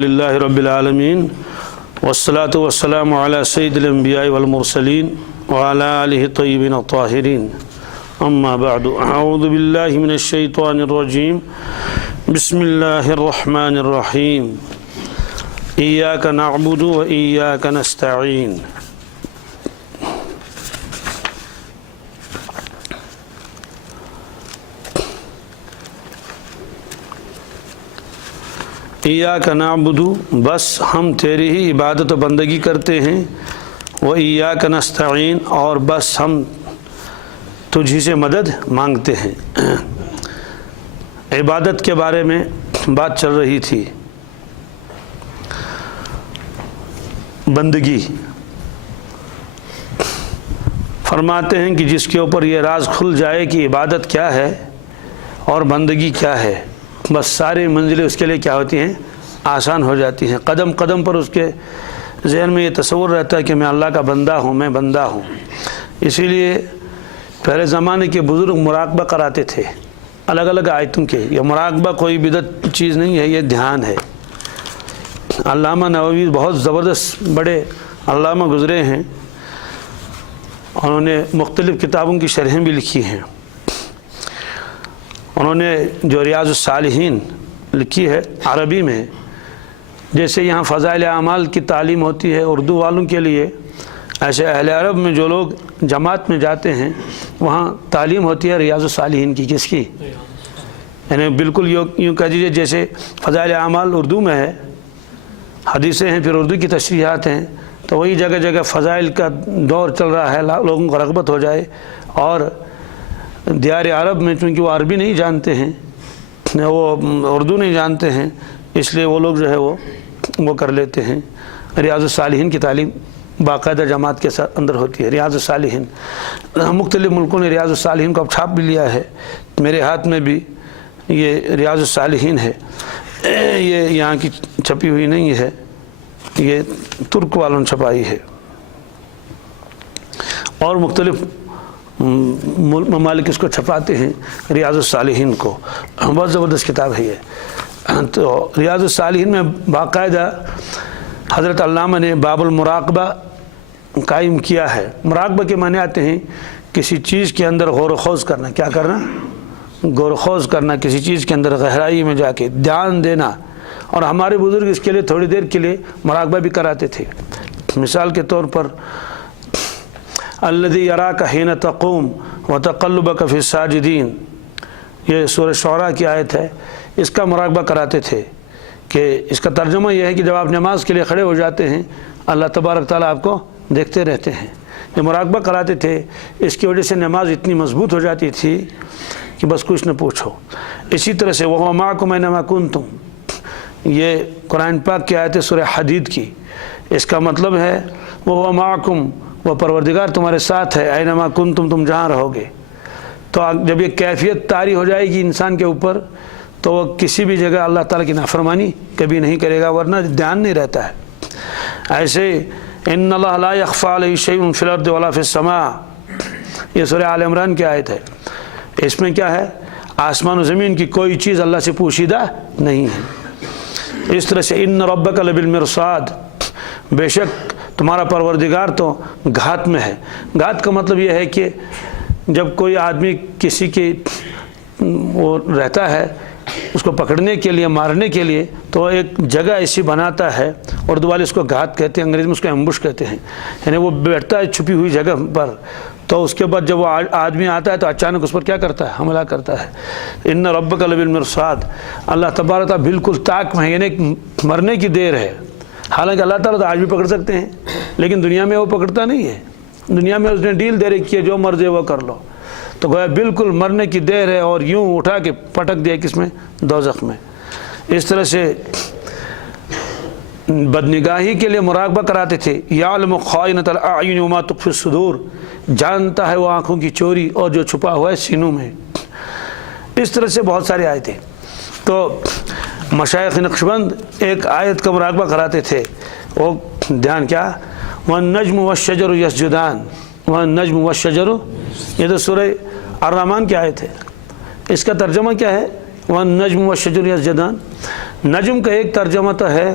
للہ رب العالمین والصلاة والسلام علی سید الانبیاء والمرسلین وعلی آلہ الطیبین الطاہرین اما بعد اعوذ باللہ من الشیطان الرجیم بسم اللہ الرحمن الرحیم ایاک نعبد و ایاک نستعین ایاک نعبد، بس ہم تیری ہی عبادت و بندگی کرتے ہیں، و ایاک نستعین، اور بس ہم تجھی سے مدد مانگتے ہیں۔ عبادت کے بارے میں بات چل رہی تھی، بندگی فرماتے ہیں کہ جس کے اوپر یہ راز کھل جائے کہ عبادت کیا ہے اور بندگی کیا ہے، بس ساری منزلیں اس کے لیے کیا ہوتی ہیں، آسان ہو جاتی ہیں۔ قدم قدم پر اس کے ذہن میں یہ تصور رہتا ہے کہ میں اللہ کا بندہ ہوں، میں بندہ ہوں۔ اسی لیے پہلے زمانے کے بزرگ مراقبہ کراتے تھے الگ الگ آیتوں کے۔ یہ مراقبہ کوئی بدعت چیز نہیں ہے، یہ دھیان ہے۔ علامہ نووی بہت زبردست بڑے علامہ گزرے ہیں، انہوں نے مختلف کتابوں کی شرحیں بھی لکھی ہیں۔ انہوں نے جو ریاض الصالحین لکھی ہے عربی میں، جیسے یہاں فضائل اعمال کی تعلیم ہوتی ہے اردو والوں کے لیے، ایسے اہل عرب میں جو لوگ جماعت میں جاتے ہیں وہاں تعلیم ہوتی ہے ریاض الصالحین کی۔ کس کی؟ یعنی بالکل یوں کہہ دیجیے جیسے فضائل اعمال اردو میں ہے، حدیثیں ہیں، پھر اردو کی تشریحات ہیں، تو وہی جگہ جگہ فضائل کا دور چل رہا ہے، لوگوں کو رغبت ہو جائے۔ اور دیار عرب میں چونکہ وہ عربی نہیں جانتے ہیں، وہ اردو نہیں جانتے ہیں، اس لیے وہ لوگ جو ہے وہ کر لیتے ہیں۔ ریاض الصالحین کی تعلیم باقاعدہ جماعت کے اندر ہوتی ہے۔ ریاض الصالحین مختلف ملکوں نے ریاض الصالحین کو اب چھاپ بھی لیا ہے، میرے ہاتھ میں بھی یہ ریاض الصالحین ہے، یہ یہاں کی چھپی ہوئی نہیں ہے، یہ ترک والوں نے چھپائی ہے، اور مختلف ممالک اس کو چھپاتے ہیں ریاض الصالحین کو۔ بہت زبردست کتاب ہے یہ۔ تو ریاض الصالحین میں باقاعدہ حضرت علامہ نے باب المراقبہ قائم کیا ہے۔ مراقبہ کے معنی آتے ہیں کسی چیز کے اندر غور و خوض کرنا۔ کیا کرنا؟ غور و خوض کرنا، کسی چیز کے اندر گہرائی میں جا کے دھیان دینا۔ اور ہمارے بزرگ اس کے لیے تھوڑی دیر کے لیے مراقبہ بھی کراتے تھے۔ مثال کے طور پر الذی یراک حین تقوم وتقلبک فی الساجدین، یہ سورہ شعراء کی آیت ہے، اس کا مراقبہ کراتے تھے کہ اس کا ترجمہ یہ ہے کہ جب آپ نماز کے لیے کھڑے ہو جاتے ہیں اللہ تبارک تعالیٰ آپ کو دیکھتے رہتے ہیں۔ یہ مراقبہ کراتے تھے، اس کی وجہ سے نماز اتنی مضبوط ہو جاتی تھی کہ بس کچھ نہ پوچھو۔ اسی طرح سے وَهُوَ مَعَكُمْ أَيْنَمَا كُنتُمْ، یہ قرآن پاک کی آیت ہے سورہ حدید کی۔ اس کا مطلب ہے وَهُوَ مَعَكُمْ، وہ پروردگار تمہارے ساتھ ہے، اینما کنتم، تم جہاں رہو گے۔ تو جب یہ کیفیت طاری ہو جائے گی انسان کے اوپر تو وہ کسی بھی جگہ اللہ تعالیٰ کی نافرمانی کبھی نہیں کرے گا، ورنہ دھیان نہیں رہتا ہے۔ ایسے ان اللہ لا یخفی علیہ شیء فی الارض ولا فی السماء، یہ سورہ آل عمران کی آیت ہے۔ اس میں کیا ہے؟ آسمان و زمین کی کوئی چیز اللہ سے پوشیدہ نہیں ہے۔ اس طرح سے ان ربک لبالمرصاد، بے شک تمہارا پروردگار تو گھات میں ہے۔ گھات کا مطلب یہ ہے کہ جب کوئی آدمی کسی کی وہ رہتا ہے اس کو پکڑنے کے لیے، مارنے کے لیے، تو ایک جگہ ایسی بناتا ہے، اردو والے اس کو گھات کہتے ہیں، انگریزی میں اس کو ایمبوش کہتے ہیں، یعنی وہ بیٹھتا ہے چھپی ہوئی جگہ پر، تو اس کے بعد جب وہ آدمی آتا ہے تو اچانک اس پر کیا کرتا ہے؟ حملہ کرتا ہے۔ ان ربک لبالمرصاد، اللہ تبارک تعالیٰ بالکل طاق میں ہے، یعنی مرنے کی دیر ہے۔ حالانکہ اللہ تعالیٰ تو آج بھی پکڑ سکتے ہیں، لیکن دنیا میں وہ پکڑتا نہیں ہے۔ دنیا میں اس نے ڈیل دے رکھی ہے، جو مرضی وہ کر لو، تو گویا بالکل مرنے کی دیر ہے، اور یوں اٹھا کے پٹک دیا کس میں؟ دوزخ میں۔ اس طرح سے بدنگاہی کے لیے مراقبہ کراتے تھے۔ یعلم خائنۃ الاعین وما تخفی الصدور، جانتا ہے وہ آنکھوں کی چوری اور جو چھپا ہوا ہے سینوں میں۔ اس طرح سے بہت ساری آیتیں۔ تو مشائخ نقشبند ایک آیت کا مراقبہ کراتے تھے، وہ دھیان کیا؟ وَالنَّجْمُ وَالشَّجَرُ يَسْجُدَانِ، وَالنَّجْمُ وَالشَّجَرُ، یہ تو سورہ الرحمن کی آیت ہے۔ اس کا ترجمہ کیا ہے؟ وَالنَّجْمُ وَالشَّجَرُ يَسْجُدَانِ، نجم کا ایک ترجمہ تو ہے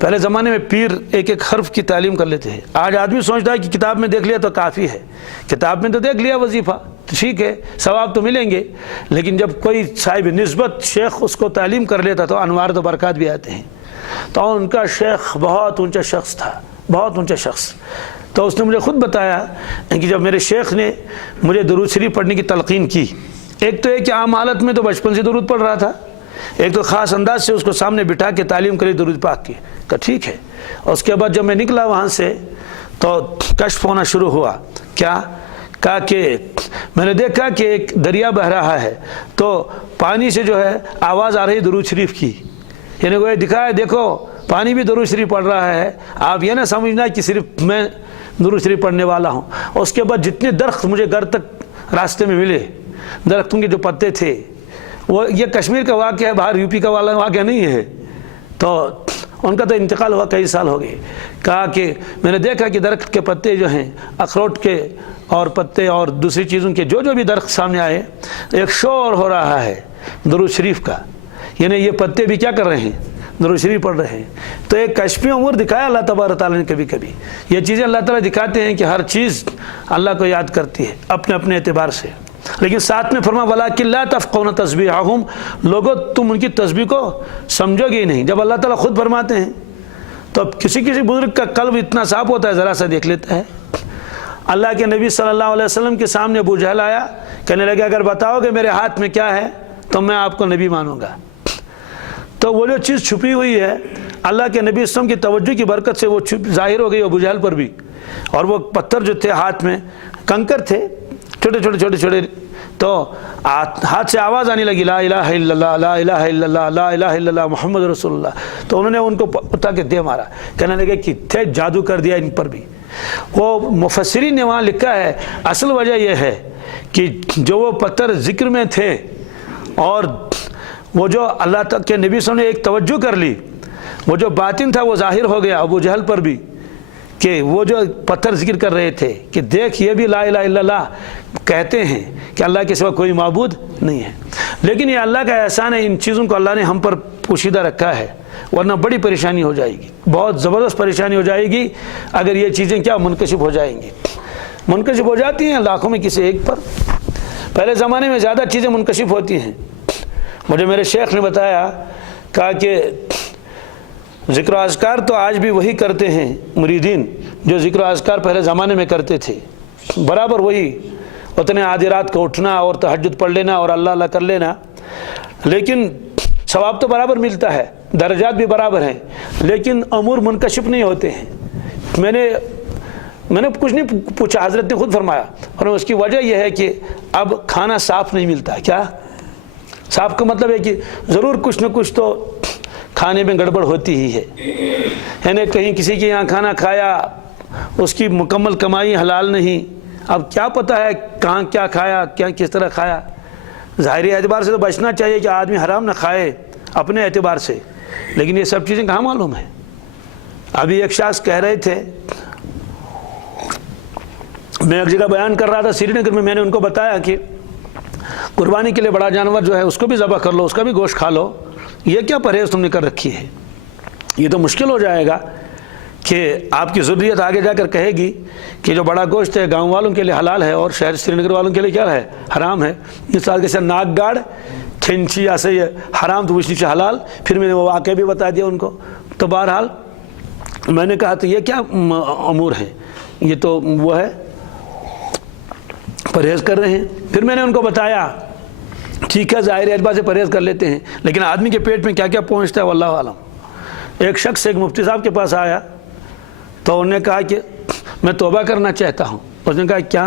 پہلے زمانے میں پیر ایک ایک حرف کی تعلیم کر لیتے ہیں. آج آدمی سوچتا ہے کہ کتاب میں دیکھ لیا تو کافی ہے. کتاب میں تو دیکھ لیا وظیفہ تو ٹھیک ہے، ثواب تو ملیں گے، لیکن جب کوئی صاحب نسبت شیخ اس کو تعلیم کر لیتا تو انوار و برکات بھی آتے ہیں. تو ان کا شیخ بہت اونچا شخص تھا، بہت اونچا شخص. تو اس نے مجھے خود بتایا کہ جب میرے شیخ نے مجھے درود شریف پڑھنے کی تلقین کی، ایک تو ایک عام حالت میں تو بچپن سے درود پڑھ رہا تھا، ایک تو خاص انداز سے اس کو سامنے بٹھا کے تعلیم کری درود پاک کی. کہ ٹھیک ہے. اور اس کے بعد جب میں نکلا وہاں سے تو کشف ہونا شروع ہوا. کیا کہا کہ میں نے دیکھا کہ ایک دریا بہہ رہا ہے تو پانی سے جو ہے آواز آ رہی درود شریف کی. یعنی وہ دکھایا دیکھو پانی بھی درود شریف پڑھ رہا ہے، آپ یہ نہ سمجھنا کہ صرف میں درود شریف پڑھنے والا ہوں. اس کے بعد جتنے درخت مجھے گھر تک راستے میں ملے، درختوں کے جو پتے تھے، وہ یہ کشمیر کا واقعہ ہے، باہر یو پی کا والا واقعہ نہیں ہے. تو ان کا تو انتقال ہوا کئی سال ہو گئے. کہا کہ میں نے دیکھا کہ درخت کے پتے جو ہیں، اخروٹ کے اور پتے اور دوسری چیزوں کے جو بھی درخت سامنے آئے، ایک شور ہو رہا ہے درود شریف کا. یعنی یہ پتے بھی کیا کر رہے ہیں؟ درود شریف پڑھ رہے ہیں. تو ایک کشفی امور دکھایا اللہ تبارک تعالیٰ نے. کبھی کبھی یہ چیزیں اللہ تعالیٰ دکھاتے ہیں کہ ہر چیز اللہ کو یاد کرتی ہے اپنے اپنے اعتبار سے. لیکن ساتھ میں فرما وَلَٰكِن لَا تَفْقَهُونَ تَسْبِيحَهُمْ، لوگوں تم ان کی تسبیح کو سمجھو گے ہی نہیں. جب اللہ تعالیٰ خود فرماتے ہیں تو اب کسی بزرگ کا قلب اتنا صاف ہوتا ہے، ذرا سا دیکھ لیتا ہے. اللہ کے نبی صلی اللہ علیہ وسلم کے سامنے ابو جہل آیا، کہنے لگا اگر بتاؤ کہ میرے ہاتھ میں کیا ہے تو میں آپ کو نبی مانوں گا. تو وہ جو چیز چھپی ہوئی ہے اللہ کے نبی وسلم کی توجہ کی برکت سے وہ ظاہر ہو گئی ابو جہل پر بھی. اور وہ پتھر جو تھے ہاتھ میں، کنکر تھے چھوٹے چھوٹے چھوٹے چھوٹے، تو ہاتھ سے آواز آنے لگی لا الہ الا اللہ لا الہ الا اللہ لا الہ الا اللہ محمد رسول اللہ. تو انہوں نے ان کو اٹھا کے دے مارا، کہنے لگے کہ تھے جادو کر دیا ان پر بھی. وہ مفسرین نے وہاں لکھا ہے اصل وجہ یہ ہے کہ جو وہ پتھر ذکر میں تھے اور وہ جو اللہ تعالیٰ کے نبی صلی اللہ علیہ وسلم نے ایک توجہ کر لی، وہ جو باطن تھا وہ ظاہر ہو گیا ابو جہل پر بھی، کہ وہ جو پتھر ذکر کر رہے تھے کہ دیکھ یہ بھی لا الہ الا اللہ کہتے ہیں کہ اللہ کے سوا کوئی معبود نہیں ہے. لیکن یہ اللہ کا احسان ہے، ان چیزوں کو اللہ نے ہم پر پوشیدہ رکھا ہے، ورنہ بڑی پریشانی ہو جائے گی، بہت زبردست پریشانی ہو جائے گی اگر یہ چیزیں کیا منکشف ہو جائیں گی. منکشف ہو جاتی ہیں لاکھوں میں کسی ایک پر. پہلے زمانے میں زیادہ چیزیں منکشف ہوتی ہیں. مجھے میرے شیخ نے بتایا، کہا کہ ذکر و اذکار تو آج بھی وہی کرتے ہیں مریدین جو ذکر و اذکار پہلے زمانے میں کرتے تھے، برابر وہی، اتنے آدھی رات کو اٹھنا اور تہجد پڑھ لینا اور اللہ اللہ کر لینا. لیکن ثواب تو برابر ملتا ہے، درجات بھی برابر ہیں، لیکن امور منکشف نہیں ہوتے ہیں. میں نے کچھ نہیں پوچھا، حضرت نے خود فرمایا، اور اس کی وجہ یہ ہے کہ اب کھانا صاف نہیں ملتا. کیا صاف کا مطلب ہے کہ ضرور کچھ نہ کچھ تو کھانے میں گڑبڑ ہوتی ہی ہے. یعنی کہیں کسی کے یہاں کھانا کھایا، اس کی مکمل کمائی حلال نہیں، اب کیا پتہ ہے کہاں کیا کھایا، کیا کس طرح کھایا. ظاہری اعتبار سے تو بچنا چاہیے کہ آدمی حرام نہ کھائے اپنے اعتبار سے، لیکن یہ سب چیزیں کہاں معلوم ہیں. ابھی ایک شخص کہہ رہے تھے، میں ایک جگہ بیان کر رہا تھا سری نگر میں نے ان کو بتایا کہ قربانی کے لیے بڑا جانور جو ہے اس کو بھی ذبح کر لو، اس کا بھی گوشت کھا لو، یہ کیا پرہیز تم نے کر رکھی ہے. یہ تو مشکل ہو جائے گا کہ آپ کی ضروریت آگے جا کر کہے گی کہ جو بڑا گوشت ہے گاؤں والوں کے لیے حلال ہے اور شہر سری نگر والوں کے لیے کیا ہے، حرام ہے. مثال کے ساتھ ناک گاڑ کھینچی ایسے یہ حرام تو وشنی سے حلال. پھر میں نے وہ واقعہ بھی بتا دیا ان کو. تو بہرحال میں نے کہا تو یہ کیا امور ہیں، یہ تو وہ ہے پرہیز کر رہے ہیں. پھر میں نے ان کو بتایا ٹھیک ہے ظاہر اعتبار سے پرہیز کر لیتے ہیں، لیکن آدمی کے پیٹ میں کیا کیا پہنچتا ہے واللہ عالم. ایک شخص ایک مفتی صاحب کے پاس آیا تو انہوں نے کہا کہ میں توبہ کرنا چاہتا ہوں. اس نے کہا کیا؟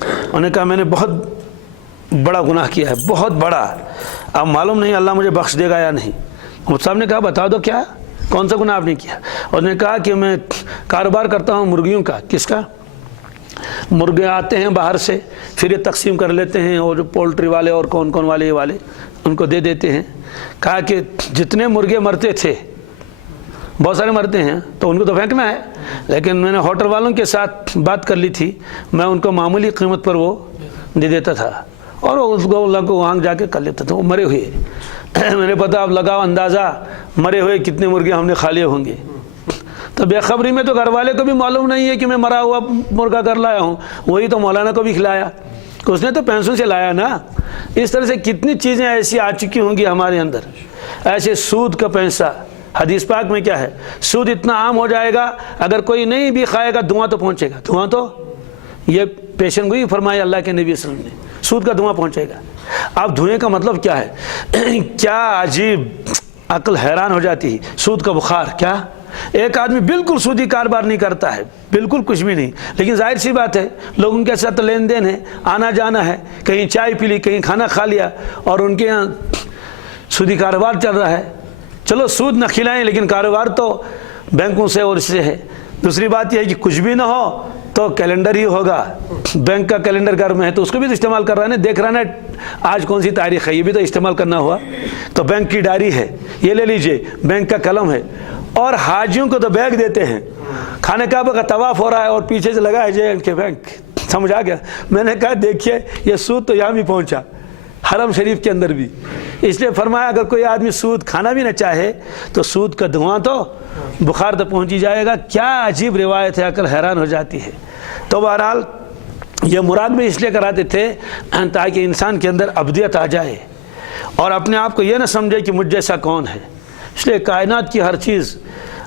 انہوں نے کہا میں نے بہت بڑا گناہ کیا ہے، بہت بڑا، اب معلوم نہیں اللہ مجھے بخش دے گا یا نہیں. مفتی صاحب نے کہا بتا دو کیا، کون سا گناہ آپ نے کیا؟ اس نے کہا کہ میں کاروبار کرتا ہوں مرغیوں کا. کس کا؟ مرغے آتے ہیں باہر سے، پھر یہ تقسیم کر لیتے ہیں، اور جو پولٹری والے اور کون کون والے یہ والے ان کو دے دیتے ہیں. کہا کہ جتنے مرغے مرتے تھے، بہت سارے مرتے ہیں تو ان کو تو پھینکنا ہے، لیکن میں نے ہوٹل والوں کے ساتھ بات کر لی تھی، میں ان کو معمولی قیمت پر وہ دے دیتا تھا اور اس کو اللہ کو وہاں جا کے کر لیتا تھا. وہ مرے ہوئے میں نے پتا اب لگاؤ اندازہ مرے ہوئے کتنے مرغے ہم نے کھا لیے ہوں گے. تو بے خبری میں تو گھر والے کو بھی معلوم نہیں ہے کہ میں مرا ہوا مرغا کر لایا ہوں، وہی تو مولانا کو بھی کھلایا، کہ اس نے تو پیسوں سے لایا نا۔ اس طرح سے کتنی چیزیں ایسی آ چکی ہوں گی ہمارے اندر، ایسے سود کا پیسہ۔ حدیث پاک میں کیا ہے، سود اتنا عام ہو جائے گا اگر کوئی نہیں بھی کھائے گا دھواں تو پہنچے گا، دھواں تو یہ پیشن گوئی فرمائی اللہ کے نبی صلی اللہ علیہ وسلم نے، سود کا دھواں پہنچے گا۔ اب دھوئیں کا مطلب کیا ہے؟ کیا عجیب، عقل حیران ہو جاتی ہے۔ سود کا بخار، کیا ایک آدمی بالکل سودی کاروبار نہیں کرتا ہے، بالکل کچھ بھی نہیں، لیکن ظاہر سی بات ہے لوگوں کے ساتھ لین دین ہے، آنا جانا ہے، کہیں چائے پی لی، کہیں کھانا کھا لیا، اور ان کے یہاں سودی کاروبار چل رہا ہے۔ چلو سود نہ کھلائیں لیکن کاروبار تو بینکوں سے اور اس سے ہے۔ دوسری بات یہ ہے کہ کچھ بھی نہ ہو تو کیلنڈر ہی ہوگا، بینک کا کیلنڈر گھر میں ہے تو اس کو بھی تو استعمال کر رہا ہے نا، دیکھ رہا ہے آج کون سی تاریخ ہے، یہ بھی تو استعمال کرنا ہوا۔ تو بینک کی ڈائری ہے، یہ لے لیجئے، بینک کا قلم ہے، اور حاجیوں کو تو بیگ دیتے ہیں، خانہ کعبہ کا طواف ہو رہا ہے اور پیچھے سے لگا ہے جے کے بینک، سمجھ آ گیا؟ میں نے کہا دیکھیے یہ سود تو یہاں بھی پہنچا، حرم شریف کے اندر بھی۔ اس لیے فرمایا اگر کوئی آدمی سود کھانا بھی نہ چاہے تو سود کا دھواں تو بخار تو پہنچ ہی جائے گا۔ کیا عجیب روایت ہے، عقل حیران ہو جاتی ہے۔ تو بہرحال یہ مراد بھی اس لیے کراتے تھے تاکہ انسان کے اندر ابدیت آ جائے اور اپنے آپ کو یہ نہ سمجھے کہ مجھ جیسا کون ہے۔ اس لیے کائنات کی ہر چیز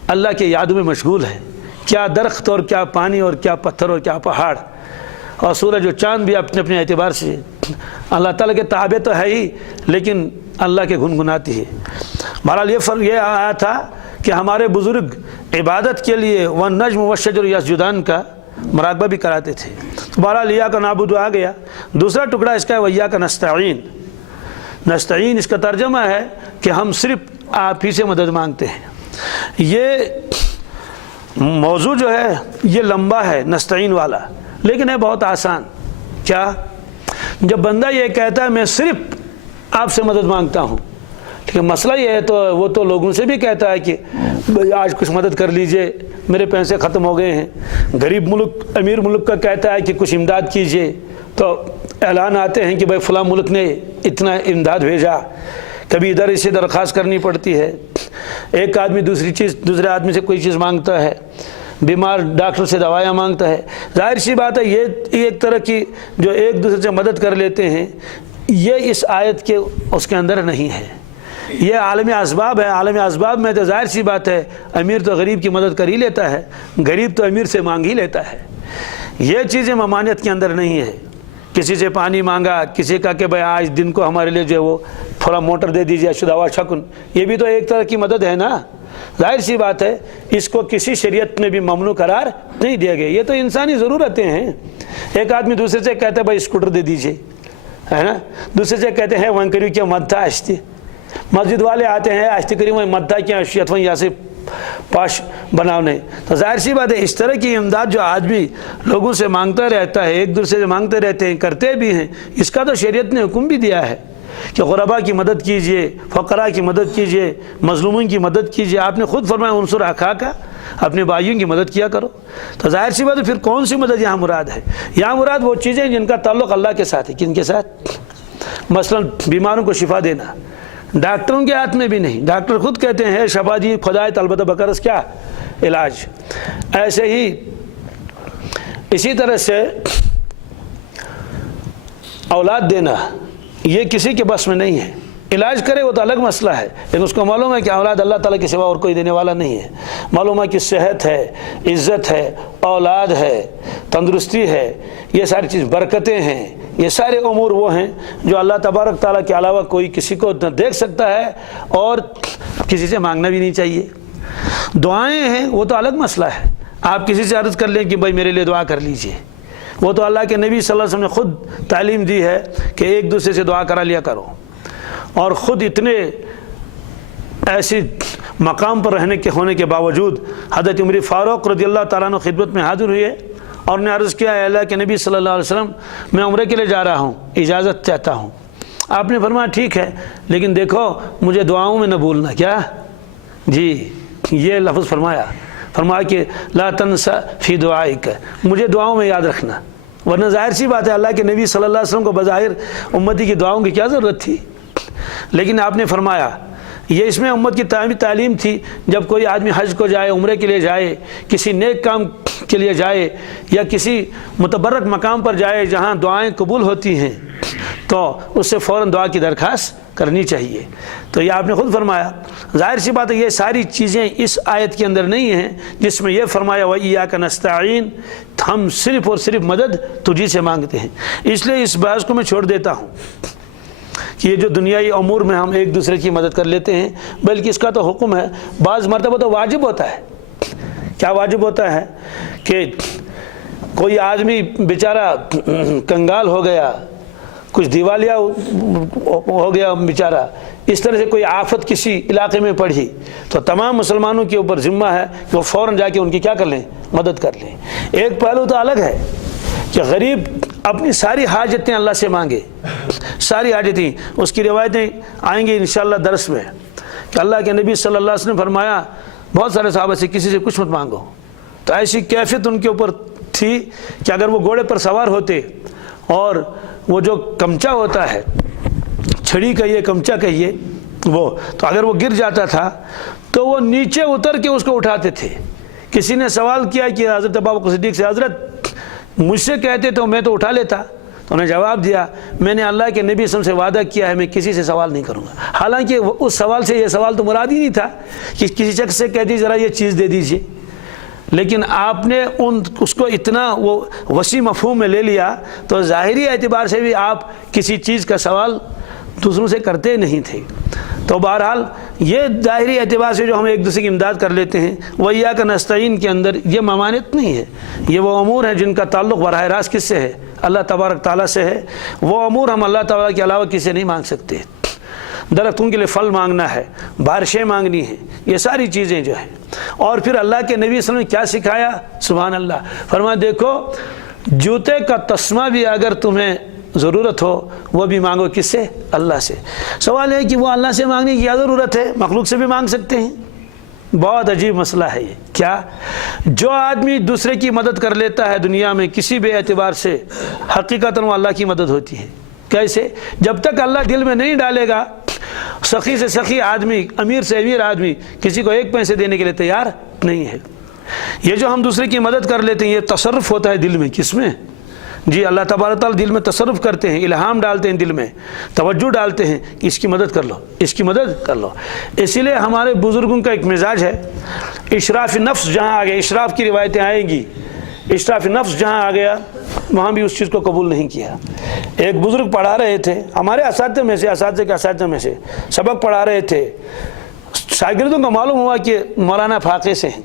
اللہ کے یادوں میں مشغول ہے، کیا درخت اور کیا پانی اور کیا پتھر اور کیا پہاڑ، اور سورج و چاند بھی اپنے اپنے اعتبار سے اللہ تعالیٰ کے تابع تو ہے ہی، لیکن اللہ کے گنگناتی ہے۔ بہرحال یہ آیا تھا کہ ہمارے بزرگ عبادت کے لیے والنجم والشجر یسجدان کا مراقبہ بھی کراتے تھے۔ بہرحال ایاک نعبد آ گیا۔ دوسرا ٹکڑا اس کا ہے وایاک نستعین۔ نستعین اس کا ترجمہ ہے کہ ہم صرف آپ ہی سے مدد مانگتے ہیں۔ یہ موضوع جو ہے یہ لمبا ہے نستعین والا، لیکن ہے بہت آسان۔ کیا؟ جب بندہ یہ کہتا ہے میں صرف آپ سے مدد مانگتا ہوں، لیکن مسئلہ یہ ہے تو وہ تو لوگوں سے بھی کہتا ہے کہ آج کچھ مدد کر لیجئے، میرے پیسے ختم ہو گئے ہیں۔ غریب ملک امیر ملک کا کہتا ہے کہ کچھ امداد کیجئے، تو اعلان آتے ہیں کہ بھائی فلاں ملک نے اتنا امداد بھیجا، کبھی ادھر اسے درخواست کرنی پڑتی ہے۔ ایک آدمی دوسرے آدمی سے کوئی چیز مانگتا ہے، بیمار ڈاکٹر سے دوائیاں مانگتا ہے۔ ظاہر سی بات ہے یہ ایک طرح کی جو ایک دوسرے سے مدد کر لیتے ہیں، یہ اس آیت کے اس کے اندر نہیں ہے۔ یہ عالم اسباب ہے۔ عالم اسباب میں تو ظاہر سی بات ہے امیر تو غریب کی مدد کر ہی لیتا ہے، غریب تو امیر سے مانگ ہی لیتا ہے۔ یہ چیزیں ممانعت کے اندر نہیں ہے۔ کسی سے پانی مانگا، کسی کا کہ بھائی آج دن کو ہمارے لیے جو ہے وہ تھوڑا موٹر دے دیجیے شدوا شکن، یہ بھی تو ایک طرح کی مدد ہے نا۔ ظاہر سی بات ہے اس کو کسی شریعت میں بھی ممنوع قرار نہیں دیا گیا، یہ تو انسانی ضرورتیں ہیں۔ ایک آدمی دوسرے سے کہتا ہے بھائی اسکوٹر دے دیجیے، ہے نا، دوسرے سے کہتے ہیں وہاں کریو کیا مدتا اشتی، مسجد والے آتے ہیں اشتی کریو وہاں مدتا کیا اشیت وہاں یہاں سے پاش بناؤنے۔ تو ظاہر سی بات ہے اس طرح کی امداد جو آدمی لوگوں سے مانگتا رہتا ہے، ایک دوسرے سے مانگتے رہتے ہیں، کرتے بھی ہیں، اس کا تو شریعت نے حکم بھی دیا ہے کہ غربا کی مدد کیجئے، فقراء کی مدد کیجئے، مظلوموں کی مدد کیجئے۔ آپ نے خود فرمایا انصر اخاک، اپنے بھائیوں کی مدد کیا کرو۔ تو ظاہر سی بات ہے پھر کون سی مدد یہاں مراد ہے؟ یہاں مراد وہ چیزیں جن کا تعلق اللہ کے ساتھ ہے۔ کن کے ساتھ؟ مثلا بیماروں کو شفا دینا، ڈاکٹروں کے ہاتھ میں بھی نہیں، ڈاکٹر خود کہتے ہیں شفا جی خدائے طلبت بکرس کیا علاج۔ ایسے ہی اسی طرح سے اولاد دینا یہ کسی کے بس میں نہیں ہے، علاج کرے وہ تو الگ مسئلہ ہے، لیکن اس کو معلوم ہے کہ اولاد اللہ تعالیٰ کے سوا اور کوئی دینے والا نہیں ہے۔ معلوم ہے کہ صحت ہے، عزت ہے، اولاد ہے، تندرستی ہے، یہ ساری چیز برکتیں ہیں، یہ سارے امور وہ ہیں جو اللہ تبارک تعالیٰ کے علاوہ کوئی کسی کو نہ دیکھ سکتا ہے اور کسی سے مانگنا بھی نہیں چاہیے۔ دعائیں ہیں وہ تو الگ مسئلہ ہے، آپ کسی سے عرض کر لیں کہ بھائی میرے لیے دعا کر لیجئے، وہ تو اللہ کے نبی صلی اللہ علیہ وسلم نے خود تعلیم دی ہے کہ ایک دوسرے سے دعا کرا لیا کرو۔ اور خود اتنے ایسی مقام پر رہنے کے ہونے کے باوجود حضرت عمر فاروق رضی اللہ تعالیٰ عنہ خدمت میں حاضر ہوئے اور نے عرض کیا اے اللہ کے نبی صلی اللہ علیہ وسلم میں عمرے کے لیے جا رہا ہوں، اجازت چاہتا ہوں۔ آپ نے فرمایا ٹھیک ہے لیکن دیکھو مجھے دعاؤں میں نہ بھولنا۔ کیا جی یہ لفظ فرمایا کہ لا تنسا فی دعائک، مجھے دعاؤں میں یاد رکھنا، ورنہ ظاہر سی بات ہے اللہ کے نبی صلی اللہ علیہ وسلم کو بظاہر امتی کی دعاؤں کی کیا ضرورت تھی، لیکن آپ نے فرمایا یہ اس میں امت کی تعلیم تھی، جب کوئی آدمی حج کو جائے، عمرے کے لیے جائے، کسی نیک کام کے لیے جائے یا کسی متبرک مقام پر جائے جہاں دعائیں قبول ہوتی ہیں تو اس سے فوراً دعا کی درخواست کرنی چاہیے۔ تو یہ آپ نے خود فرمایا، ظاہر سی بات ہے یہ ساری چیزیں اس آیت کے اندر نہیں ہیں جس میں یہ فرمایا وَإِيَّاكَ نَسْتَعِينُ، ہم صرف اور صرف مدد تجھی سے مانگتے ہیں۔ اس لیے اس بحث کو میں چھوڑ دیتا ہوں کہ یہ جو دنیائی امور میں ہم ایک دوسرے کی مدد کر لیتے ہیں، بلکہ اس کا تو حکم ہے، بعض مرتبہ تو واجب ہوتا ہے۔ کیا واجب ہوتا ہے کہ کوئی آدمی بیچارہ کنگال ہو گیا، کچھ دیوالیہ ہو گیا بیچارہ، اس طرح سے کوئی آفت کسی علاقے میں پڑھی تو تمام مسلمانوں کے اوپر ذمہ ہے کہ وہ فوراً جا کے ان کی کیا کر لیں، مدد کر لیں۔ ایک پہلو تو الگ ہے کہ غریب اپنی ساری حاجتیں اللہ سے مانگے، ساری حاجتیں، اس کی روایتیں آئیں گی انشاءاللہ درس میں کہ اللہ کے نبی صلی اللہ علیہ وسلم نے فرمایا بہت سارے صحابہ سے کسی سے کچھ مت مانگو، تو ایسی کیفیت ان کے اوپر تھی کہ اگر وہ گھوڑے پر سوار ہوتے اور وہ جو کمچا ہوتا ہے، چھڑی کہیے کمچا کہیے، وہ تو اگر وہ گر جاتا تھا تو وہ نیچے اتر کے اس کو اٹھاتے تھے۔ کسی نے سوال کیا کہ حضرت ابوبکر صدیق سے، حضرت مجھ سے کہتے تو میں تو اٹھا لیتا، تو انہیں جواب دیا میں نے اللہ کے نبی صلی اللہ علیہ وسلم سے وعدہ کیا ہے میں کسی سے سوال نہیں کروں گا۔ حالانکہ اس سوال سے یہ سوال تو مراد ہی نہیں تھا کہ کسی شخص سے کہہ دیجیے ذرا یہ چیز دے دیجیے، لیکن آپ نے اس کو اتنا وہ وسیع مفہوم میں لے لیا تو ظاہری اعتبار سے بھی آپ کسی چیز کا سوال دوسروں سے کرتے نہیں تھے۔ تو بہرحال یہ ظاہری اعتبار سے جو ہم ایک دوسرے کی امداد کر لیتے ہیں، وَإِيَّاكَ نَسْتَعِينُ کے اندر یہ ممانعت نہیں ہے، یہ وہ امور ہیں جن کا تعلق براہ راست کس سے ہے، اللہ تبارک تعالیٰ سے ہے۔ وہ امور ہم اللہ تعالیٰ کے علاوہ کسی سے نہیں مانگ سکتے۔ درختوں کے لیے پھل مانگنا ہے، بارشیں مانگنی ہیں، یہ ساری چیزیں جو ہیں۔ اور پھر اللہ کے نبی صلی اللہ علیہ وسلم نے کیا سکھایا، سبحان اللہ، فرمایا دیکھو جوتے کا تسمہ بھی اگر تمہیں ضرورت ہو وہ بھی مانگو، کس سے، اللہ سے۔ سوال ہے کہ وہ اللہ سے مانگنے کی کیا ضرورت ہے، مخلوق سے بھی مانگ سکتے ہیں۔ بہت عجیب مسئلہ ہے یہ۔ کیا جو آدمی دوسرے کی مدد کر لیتا ہے دنیا میں کسی بھی اعتبار سے، حقیقتاً وہ اللہ کی مدد ہوتی ہے۔ کیسے؟ جب تک اللہ دل میں نہیں ڈالے گا، سخی سے سخی آدمی، امیر سے امیر آدمی کسی کو ایک پیسے دینے کے لیے تیار نہیں ہے۔ یہ جو ہم دوسرے کی مدد کر لیتے ہیں یہ تصرف ہوتا ہے دل میں، کس میں؟ جی اللہ تبارک تعالیٰ دل میں تصرف کرتے ہیں، الہام ڈالتے ہیں، دل میں توجہ ڈالتے ہیں کہ اس کی مدد کر لو، اس کی مدد کر لو۔ اسی لیے ہمارے بزرگوں کا ایک مزاج ہے، اشراف نفس جہاں آ گیا، اشراف کی روایتیں آئیں گی، اشراف نفس جہاں آ گیا وہاں بھی اس چیز کو قبول نہیں کیا۔ ایک بزرگ پڑھا رہے تھے، ہمارے اساتذہ میں سے، اساتذہ کے اساتذہ میں سے سبق پڑھا رہے تھے، شاگردوں کو معلوم ہوا کہ مولانا فاقے سے ہیں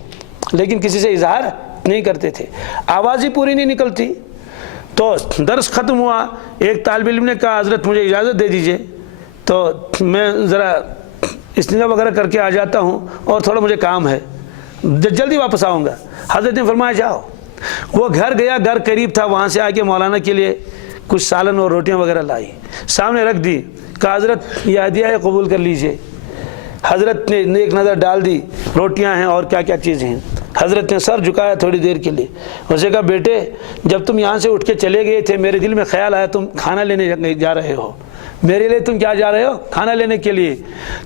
لیکن کسی سے اظہار نہیں کرتے تھے، آواز ہی پوری نہیں نکلتی۔ تو درس ختم ہوا، ایک طالب علم نے کہا حضرت مجھے اجازت دے دیجئے تو میں ذرا استنجا وغیرہ کر کے آ جاتا ہوں اور تھوڑا مجھے کام ہے، جلدی واپس آؤں گا۔ حضرت نے فرمایا جاؤ۔ وہ گھر گیا، گھر قریب تھا، وہاں سے آ کے مولانا کے لیے کچھ سالن اور روٹیاں وغیرہ لائی، سامنے رکھ دی، کہا حضرت یہ ہدیہ ہے قبول کر لیجئے۔ حضرت نے ایک نظر ڈال دی، روٹیاں ہیں اور کیا کیا چیزیں ہیں۔ حضرت نے سر جھکایا تھوڑی دیر کے لیے، اسے کہا بیٹے جب تم یہاں سے اٹھ کے چلے گئے تھے میرے دل میں خیال آیا تم کھانا لینے جا رہے ہو، میرے لیے تم کیا جا رہے ہو، کھانا لینے کے لیے۔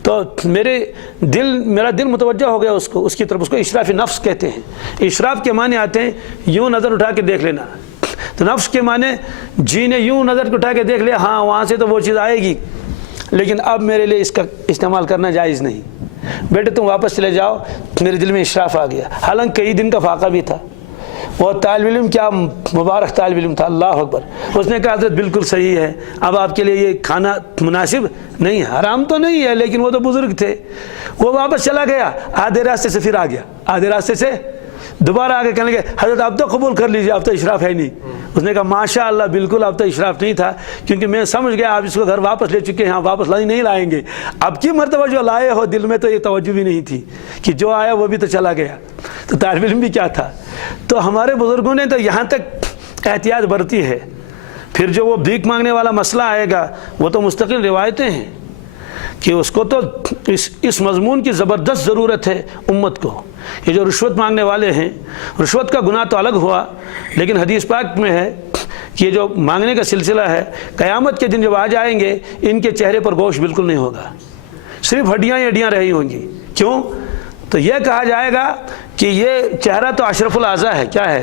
تو میرا دل متوجہ ہو گیا اس کی طرف، اس کو اشراف نفس کہتے ہیں۔ اشراف کے معنی آتے ہیں یوں نظر اٹھا کے دیکھ لینا، تو نفس کے معنی جی نے یوں نظر اٹھا کے دیکھ لیا، ہاں وہاں سے تو وہ چیز آئے گی لیکن اب میرے لیے اس کا استعمال کرنا جائز نہیں، بیٹے تم واپس چلے جاؤ، میرے دل میں اشراف آ گیا۔ حالانکہ کئی دن کا فاقہ بھی تھا، وہ طالب علم کیا مبارک طالب علم تھا، اللہ اکبر۔ اس نے کہا حضرت بالکل صحیح ہے، اب آپ کے لیے یہ کھانا مناسب نہیں ہے، حرام تو نہیں ہے لیکن وہ تو بزرگ تھے۔ وہ واپس چلا گیا، آدھے راستے سے پھر آ گیا، آدھے راستے سے دوبارہ آگے کہنے لگے حضرت اب تو قبول کر لیجیے، اب تو اشراف ہے نہیں۔ اس نے کہا ماشاء اللہ بالکل اب تو اشراف نہیں تھا، کیونکہ میں سمجھ گیا آپ اس کو گھر واپس لے چکے ہیں، واپس نہیں لائیں گے، اب کی مرتبہ جو لائے ہو دل میں تو یہ توجہ بھی نہیں تھی کہ جو آیا وہ بھی تو چلا گیا۔ تو طالب علم بھی کیا تھا۔ تو ہمارے بزرگوں نے تو یہاں تک احتیاط برتی ہے۔ پھر جو وہ بھیک مانگنے والا مسئلہ آئے گا وہ تو مستقل روایتیں ہیں کہ اس کو تو اس مضمون کی زبردست ضرورت ہے امت کو۔ یہ جو رشوت مانگنے والے ہیں، رشوت کا گناہ تو الگ ہوا لیکن حدیث پاک میں ہے کہ یہ جو مانگنے کا سلسلہ ہے قیامت کے دن جب آ جائیں گے ان کے چہرے پر گوشت بالکل نہیں ہوگا، صرف ہڈیاں ہی ہڈیاں رہی ہوں گی. کیوں؟ تو یہ کہا جائے گا کہ یہ چہرہ تو اشرف الاعضاء ہے، کیا ہے،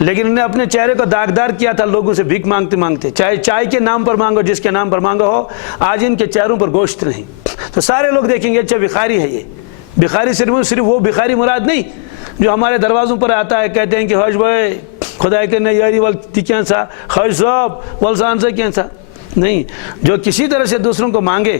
لیکن انہیں اپنے چہرے کو داغدار کیا تھا لوگوں سے بھیک مانگتے مانگتے، چاہے چائے کے نام پر مانگو، جس کے نام پر مانگو ہو. آج ان کے چہروں پر گوشت نہیں، تو سارے لوگ دیکھیں گے اچھا بخاری ہے. یہ بخاری صرف وہ بخاری مراد نہیں جو ہمارے دروازوں پر آتا ہے، کہتے ہیں کہ حج بھائی خدا کے نے یاری ولتی کیا سا حج صاحب ولسان سے کیا سا. نہیں، جو کسی طرح سے دوسروں کو مانگے